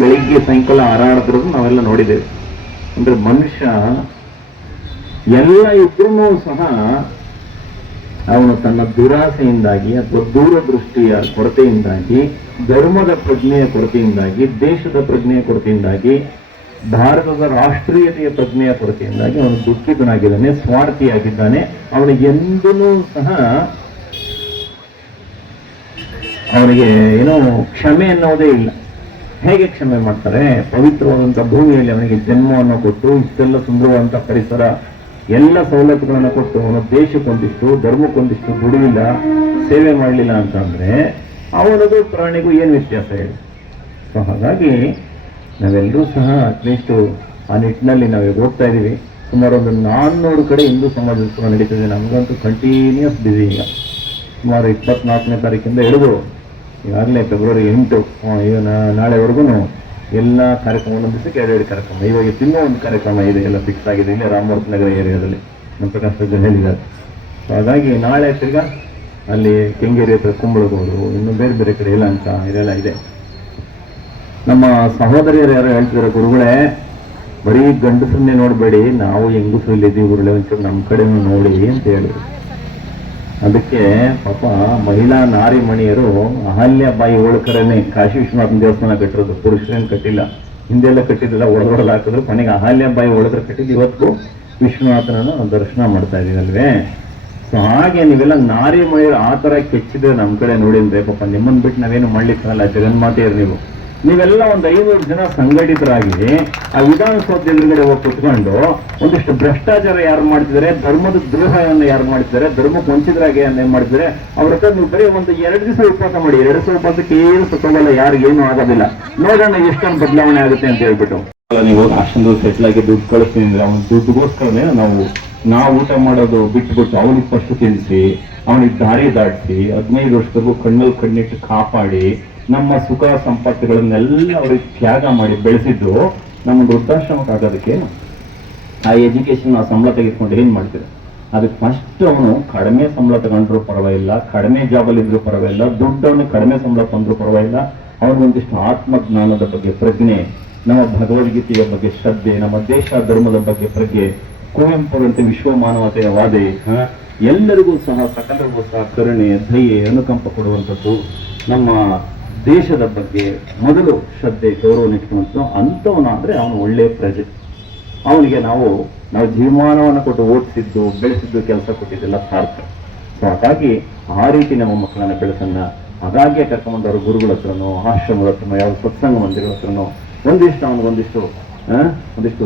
ಬೆಳಿಗ್ಗೆ ಸಾಯಂಕಾಲ ಹಾರಾಡಿದ್ರು ನಾವೆಲ್ಲ ನೋಡಿದ್ದೇವೆ. ಅಂದ್ರೆ ಮನುಷ್ಯ ಎಲ್ಲ ಇದ್ರೂ ಸಹ ಅವನು ತನ್ನ ದುರಾಸೆಯಿಂದಾಗಿ ಅಥವಾ ದೂರದೃಷ್ಟಿಯ ಕೊರತೆಯಿಂದಾಗಿ, ಧರ್ಮದ ಪ್ರಜ್ಞೆಯ ಕೊರತೆಯಿಂದಾಗಿ, ದೇಶದ ಪ್ರಜ್ಞೆಯ ಕೊರತೆಯಿಂದಾಗಿ, ಭಾರತದ ರಾಷ್ಟ್ರೀಯತೆಯ ಪ್ರಜ್ಞೆಯ ಕೊರತೆಯಿಂದಾಗಿ ಅವನು ದುಃಖಿತನಾಗಿದ್ದಾನೆ, ಸ್ವಾರ್ಥಿಯಾಗಿದ್ದಾನೆ. ಅವನು ಎಂದೂ ಸಹ ಅವನಿಗೆ ಏನೋ ಕ್ಷಮೆ ಅನ್ನೋದೇ ಇಲ್ಲ. ಹೇಗೆ ಕ್ಷಮೆ ಮಾಡ್ತಾರೆ? ಪವಿತ್ರವಾದಂಥ ಭೂಮಿಯಲ್ಲಿ ಅವನಿಗೆ ಜನ್ಮವನ್ನು ಕೊಟ್ಟು, ಇಷ್ಟೆಲ್ಲ ಸುಂದರವಾದಂಥ ಪರಿಸರ, ಎಲ್ಲ ಸವಲತ್ತುಗಳನ್ನು ಕೊಟ್ಟು, ಅವನ ದೇಶಕ್ಕೊಂದಿಷ್ಟು ಧರ್ಮಕ್ಕೊಂದಿಷ್ಟು ದುಡಿಲಿಲ್ಲ ಸೇವೆ ಮಾಡಲಿಲ್ಲ ಅಂತಂದ್ರೆ ಅವನದು ಪ್ರಾಣಿಗೂ ಏನು ವ್ಯತ್ಯಾಸ ಇದೆ ಸೊ, ಹಾಗಾಗಿ ನಾವೆಲ್ಲರೂ ಸಹ ಅಟ್ಲೀಸ್ಟ್ ಆ ನಿಟ್ಟಿನಲ್ಲಿ ನಾವು ಹೋಗ್ತಾ ಇದ್ದೀವಿ. ಸುಮಾರು ಒಂದು ನಾನ್ನೂರು ಕಡೆ ಹಿಂದೂ ಸಮಾಜದ ಕೂಡ ನಡೀತದೆ ನಮಗಂತೂ ಕಂಟಿನ್ಯೂಸ್ ಬ್ಯುಸಿ ಈಗ. ಸುಮಾರು ಇಪ್ಪತ್ನಾಲ್ಕನೇ ತಾರೀಕಿಂದ ಹಿಡಿದು ಈಗಾಗಲೇ ಫೆಬ್ರವರಿ ಎಂಟು ನಾಳೆವರೆಗೂ ಎಲ್ಲ ಕಾರ್ಯಕ್ರಮ, ಒಂದೊಂದು ದಿವಸಕ್ಕೆ ಎರಡೆರಡು ಕಾರ್ಯಕ್ರಮ. ಇವಾಗ ತಿನ್ನೋ ಒಂದು ಕಾರ್ಯಕ್ರಮ ಇದೆ, ಎಲ್ಲ ಫಿಕ್ಸ್ ಆಗಿದೆ, ಇಲ್ಲೇ ರಾಮಮೂರ್ತಿ ನಗರ ಏರಿಯಾದಲ್ಲಿ. ನಮ್ಮ ಪ್ರಕಾಶ್ ಸಜ್ಜನ್ ಹೇಳಿದ್ದಾರೆ. ಸೊ ಹಾಗಾಗಿ ನಾಳೆ ತಿರ್ಗಾ ಅಲ್ಲಿ ಕೆಂಗೇರಿ ಹತ್ರ ಕುಂಬಳಗೋಡು, ಇನ್ನು ಬೇರೆ ಬೇರೆ ಕಡೆ ಇಲ್ಲ ಅಂತ ಇದೆಲ್ಲ ಇದೆ. ನಮ್ಮ ಸಹೋದರಿಯರು ಯಾರು ಹೇಳ್ತಿದ್ದಾರೆ, ಗುರುಗಳೇ, ಬರೀ ಗಂಡಸನ್ನೇ ನೋಡಬೇಡಿ, ನಾವು ಹೆಂಗಸರಲ್ಲಿ ಇದ್ದೀವಿ ಗುರುಗಳೇ, ಒಂಚೂರು ನಮ್ಮ ಕಡೆನೂ ನೋಡಿ ಅಂತ ಹೇಳಿದ್ರು. ಅದಕ್ಕೆ ಪಾಪ ಮಹಿಳಾ ನಾರಿ ಮಣಿಯರು ಅಹಲ್ಯ ಬಾಯಿ ಹೋಳ್ಕರನೇ ಕಾಶಿ ವಿಶ್ವನಾಥನ ದೇವಸ್ಥಾನ ಕಟ್ಟಿರೋದು. ಪುರುಷರೇನು ಕಟ್ಟಿಲ್ಲ. ಹಿಂದೆಲ್ಲ ಕಟ್ಟಿದ್ದಿಲ್ಲ ಒಳಗೊಳಗೆ ಹಾಕಿದ್ರು. ಕೊನೆಗೆ ಅಹಲ್ಯ ಬಾಯಿ ಒಳಗ್ರೆ ಕಟ್ಟಿದ್ದು ಇವತ್ತು ವಿಶ್ವನಾಥನನ್ನು ದರ್ಶನ ಮಾಡ್ತಾ ಇದ್ದೀವಲ್ವೇ ಸೊ ಹಾಗೆ ನೀವೆಲ್ಲ ನಾರಿ ಮಹಿಳೆಯರು ಆ ಥರ ಕೆಚ್ಚಿದ್ರೆ ನಮ್ಮ ಕಡೆ ನೋಡಿದ್ರೆ ಪಾಪ ನಿಮ್ಮನ್ನ ಬಿಟ್ಟು ನಾವೇನು ಮಾಡ್ಲಿಕ್ಕಾಗಲ್ಲ. ಜಗನ್ಮಾತೆಯರು ನೀವು. ನೀವೆಲ್ಲ ಒಂದು ಐನೂರು ಜನ ಸಂಘಟಿತರಾಗಿ ಆ ವಿಧಾನಸೌಧ ಎದುರುಗಡೆ ಹೋಗಿ ಕುತ್ಕೊಂಡು ಒಂದಿಷ್ಟು ಭ್ರಷ್ಟಾಚಾರ ಯಾರು ಮಾಡ್ತಿದ್ದಾರೆ, ಧರ್ಮದ ದ್ರೋಹವನ್ನು ಯಾರು ಮಾಡ್ತಿದ್ದಾರೆ, ಧರ್ಮಕ್ಕೆ ವಂಚಿತರಾಗಿ ಏನ್ ಮಾಡ್ತಿದ್ದಾರೆ, ಅವ್ರ ಹತ್ರ ನೀವು ಬರೀ ಒಂದು ಎರಡು ದಿವಸ ಉಪವಾಸ ಮಾಡಿ, ಎರಡು ದಿವಸ ಉಪವಾಸಕ್ಕೆ ಏನು ತಗೊಳ್ಳಲ್ಲ ಯಾರಿಗೇನು ಆಗೋದಿಲ್ಲ. ನೋಡೋಣ ಎಷ್ಟೊಂದು ಬದಲಾವಣೆ ಆಗುತ್ತೆ ಅಂತ ಹೇಳ್ಬಿಟ್ಟು. ನೀವು ಅಷ್ಟೊಂದು ಸೆಟ್ಲ್ ಆಗಿ ದುಡ್ಡು ಕಳಿಸ್ತೀನಿ ಅಂದ್ರೆ ಅವನ ದುಡ್ಡುಗೋಸ್ಕರನೇ ನಾವು ನಾವು ಊಟ ಮಾಡೋದು ಬಿಟ್ಬಿಟ್ಟು ಅವನಿಗೆ ಫಸ್ಟ್ ತಿನ್ನಿಸಿ ಅವನಿಗೆ ದಾರಿ ದಾಟಿಸಿ, ಹದಿನೈದು ವರ್ಷದವರೆಗೂ ಕಣ್ಣಲ್ಲಿ ಕಣ್ಣಿಟ್ಟು ಕಾಪಾಡಿ ನಮ್ಮ ಸುಖ ಸಂಪತ್ತುಗಳನ್ನೆಲ್ಲ ಅವ್ರಿಗೆ ತ್ಯಾಗ ಮಾಡಿ ಬೆಳೆಸಿದ್ದು ನಮ್ಮ ವೃದ್ಧಾಶ್ರಮಕ್ಕೆ ಆಗೋದಕ್ಕೇನು ಆ ಎಜುಕೇಶನ್ ಆ ಸಂಬಳ ತೆಗೆದುಕೊಂಡು ಏನು ಮಾಡ್ತೀರಾ? ಅದಕ್ಕೆ ಫಸ್ಟ್ ಅವನು ಕಡಿಮೆ ಸಂಬಳ ತಗೊಂಡ್ರು ಪರವಾಗಿಲ್ಲ, ಕಡಿಮೆ ಜಾಬಲ್ಲಿ ಇದ್ರೂ ಪರವಾಗಿಲ್ಲ, ದುಡ್ಡವನು ಕಡಿಮೆ ಸಂಬಳ ತಂದ್ರು ಪರವಾಗಿಲ್ಲ. ಅವನಿಗೊಂದಿಷ್ಟು ಆತ್ಮಜ್ಞಾನದ ಬಗ್ಗೆ ಪ್ರಜ್ಞೆ, ನಮ್ಮ ಭಗವದ್ಗೀತೆಯ ಬಗ್ಗೆ ಶ್ರದ್ಧೆ, ನಮ್ಮ ದೇಶ ಧರ್ಮದ ಬಗ್ಗೆ ಪ್ರಜ್ಞೆ ಕುವೆಂಪುರಂತೆ ವಿಶ್ವ ಮಾನವತೆಯ ವಾದೆ? ಎಲ್ಲರಿಗೂ ಸಹ ಸಕಲರಿಗೂ ಸಹ ಕರುಣೆ, ದಯೆ, ಅನುಕಂಪ ಕೊಡುವಂಥದ್ದು ನಮ್ಮ ದೇಶದ ಬಗ್ಗೆ ಮೊದಲು ಶ್ರದ್ಧೆ, ಗೌರವ ಇಟ್ಕೊಂತ ಅಂದರೆ ಅವನು ಒಳ್ಳೆಯ ಪ್ರಜೆ. ಅವನಿಗೆ ನಾವು ನಾವು ಜೀವಮಾನವನ್ನು ಕೊಟ್ಟು ಓದಿಸಿದ್ದು, ಬೆಳೆಸಿದ್ದು, ಕೆಲಸ ಕೊಟ್ಟಿದ್ದೆಲ್ಲ ಸಾರ್ಥಕ. ಸೊ ಹಾಗಾಗಿ ಆ ರೀತಿ ನಮ್ಮ ಮಕ್ಕಳನ್ನ ಬೆಳೆಸನ್ನ ಹಾಗಾಗಿ ಕರ್ಕೊಂಡವರು ಅವ್ರ ಗುರುಗಳ ಹತ್ರನೋ, ಆಶ್ರಮದ ಹತ್ರನೋ ಯಾವ ಸತ್ಸಂಗ ಮಂದಿರಗಳ ಹತ್ರನೋ, ಒಂದಿಷ್ಟು ಅವನಿಗೊಂದಿಷ್ಟು ಒಂದಿಷ್ಟು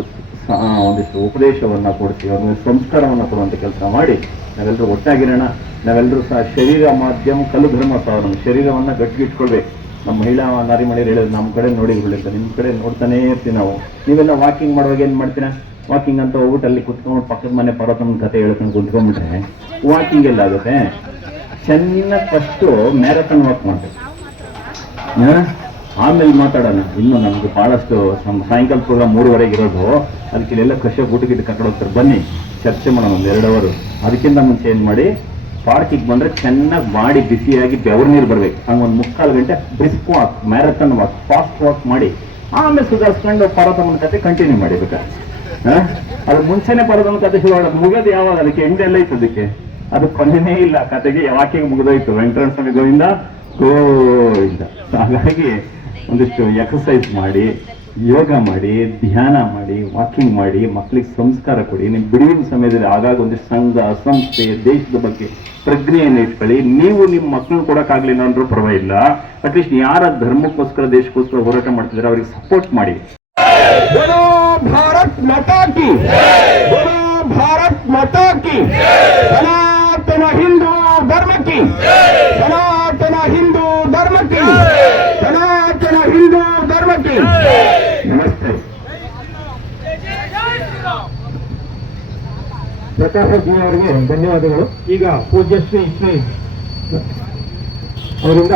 ಒಂದಿಷ್ಟು ಉಪದೇಶವನ್ನ ಕೊಡಿಸಿ, ಅವ್ರಿಗೆ ಸಂಸ್ಕಾರವನ್ನು ಕೊಡುವಂತ ಕೆಲಸ ಮಾಡಿ ನಾವೆಲ್ಲರೂ ಒಟ್ಟಾಗಿರೋಣ. ನಾವೆಲ್ಲರೂ ಸಹ ಶರೀರ ಮಾಧ್ಯಮ ಕಲು ಧರ್ಮ ಸಾವರಣ ಶರೀರವನ್ನ ಗಟ್ಟಿಗಿಟ್ಕೊಳ್ಬೇಕು. ನಮ್ಮ ಮಹಿಳಾ ನಾರಿ ಮಹಿಳೆಯರು ಹೇಳಿದ್ರು ನಮ್ಮ ಕಡೆ ನೋಡಿ ಬಿಡುತ್ತೆ ನಿಮ್ಮ ಕಡೆ ನೋಡ್ತಾನೇ ಇರ್ತೀವಿ ನಾವು. ನೀವೆಲ್ಲ ವಾಕಿಂಗ್ ಮಾಡುವಾಗ ಏನು ಮಾಡ್ತೀರಾ? ವಾಕಿಂಗ್ ಅಂತ ಹೋಗ್ಬಿಟ್ಟು ಅಲ್ಲಿ ಕುತ್ಕೊಂಡು ಪಕ್ಕದ ಮನೆ ಪರ್ವತನ ಕತೆ ಹೇಳ್ಕೊಂಡು ಕುತ್ಕೊಂಡ್ಬಿಟ್ರೆ ವಾಕಿಂಗ್ ಎಲ್ಲ ಆಗುತ್ತೆ. ಚೆನ್ನಾಗಿ ಫಸ್ಟು ಮ್ಯಾರಥಾನ್ ವಾಕ್ ಮಾಡ್ತೀವಿ? ಆಮೇಲೆ ಮಾತಾಡೋಣ. ಇನ್ನು ನಮ್ಗೆ ಭಾಳಷ್ಟು ನಮ್ಮ ಸಾಯಂಕಾಲ ಪ್ರೋಗ್ರಾಮ್ ಮೂರುವರೆಗೆ ಇರೋದು. ಅದಕ್ಕೆ ಇಲ್ಲೆಲ್ಲ ಕಷ್ಟ ಊಟಗಿಟ್ಟು ಕರ್ಕೊಂಡು ಹೋಗ್ತಾರೆ. ಬನ್ನಿ, ಚರ್ಚೆ ಮಾಡೋಣ ಒಂದು ಎರಡು ಅವರು. ಅದಕ್ಕಿಂತ ಮುಂಚೆ ಏನು ಮಾಡಿ ಪಾರ್ಕಿಗೆ ಬಂದ್ರೆ ಚೆನ್ನಾಗಿ ಮಾಡಿ ಬಿಸಿಯಾಗಿ ಬೆವರು ನೀರು ಬರ್ಬೇಕು. ಹಂಗೆ ಒಂದು ಮುಕ್ಕಾಲು ಗಂಟೆ brisk walk marathon walk fast walk ಮಾಡಿ, ಆಮೇಲೆ ಸುಧಾರಿಸ್ಕೊಂಡು ಪರ್ವತಮನ ಕತೆ ಕಂಟಿನ್ಯೂ ಮಾಡಿ ಹಾಂ? ಅದು ಮುಂಚೆನೆ ಪರ್ವತಮ್ಮನ ಕತೆ ಶುರು ಮಾಡೋದು ಮುಗಿಯೋದು ಯಾವಾಗ? ಅದಕ್ಕೆ ಎಂಡ್ ಎಲ್ಲ ಇತ್ತು ಅದಕ್ಕೆ. ಅದು ಕೊನೆನೇ ಇಲ್ಲ. ಕತೆಗೆ ಯಾವಾಕಿಂಗ್ ಮುಗಿದೋಯ್ತು. ವೆಂಕಟರಣ ಸ್ವಾಮಿ ಗೋವಿಂದ ಗೋವಿಂದ. ಹಾಗಾಗಿ ಒಂದಿಷ್ಟು ಎಕ್ಸಸೈಸ್ ಮಾಡಿ ಯೋಗ ಮಾಡಿ, ಧ್ಯಾನ ಮಾಡಿ, ವಾಕಿಂಗ್ ಮಾಡಿ ಮಕ್ಕಳಿಗೆ ಸಂಸ್ಕಾರ ಕೊಡಿ. ನಿಮ್ಮ ಬಿಡುವಿನ ಸಮಯದಲ್ಲಿ ಆಗಾಗ ಒಂದು ಸಂಘ, ಸಂಸ್ಥೆ, ದೇಶದ ಬಗ್ಗೆ ಪ್ರಜ್ಞೆಯನ್ನು ಇಟ್ಕೊಳ್ಳಿ. ನೀವು ನಿಮ್ಮ ಮಕ್ಕಳನ್ನ ಕೊಡೋಕ್ಕಾಗಲಿಲ್ಲ ಅಂದ್ರೂ ಪರವಾಗಿಲ್ಲ. ಅಟ್ಲೀಸ್ಟ್ ಯಾರ ಧರ್ಮಕ್ಕೋಸ್ಕರ, ದೇಶಕ್ಕೋಸ್ಕರ ಹೋರಾಟ ಮಾಡ್ತಿದ್ದಾರೆ, ಅವ್ರಿಗೆ ಸಪೋರ್ಟ್ ಮಾಡಿ. ಭಾರತ್ ಮತಾಕಿ ಭಾರತ್ ಮತಾಕಿ ಸನಾತನ ಹಿಂದೂ ಧರ್ಮಕ್ಕೆ ಸನಾತನ ಹಿಂದೂ ಧರ್ಮಕ್ಕೆ ನಮಸ್ತೆ. ಪ್ರಕಾಶ ಜಿ ಅವರಿಗೆ ಧನ್ಯವಾದಗಳು. ಈಗ ಪೂಜ್ಯ ಶ್ರೀ ಶ್ರೀ ಅವರಿಂದ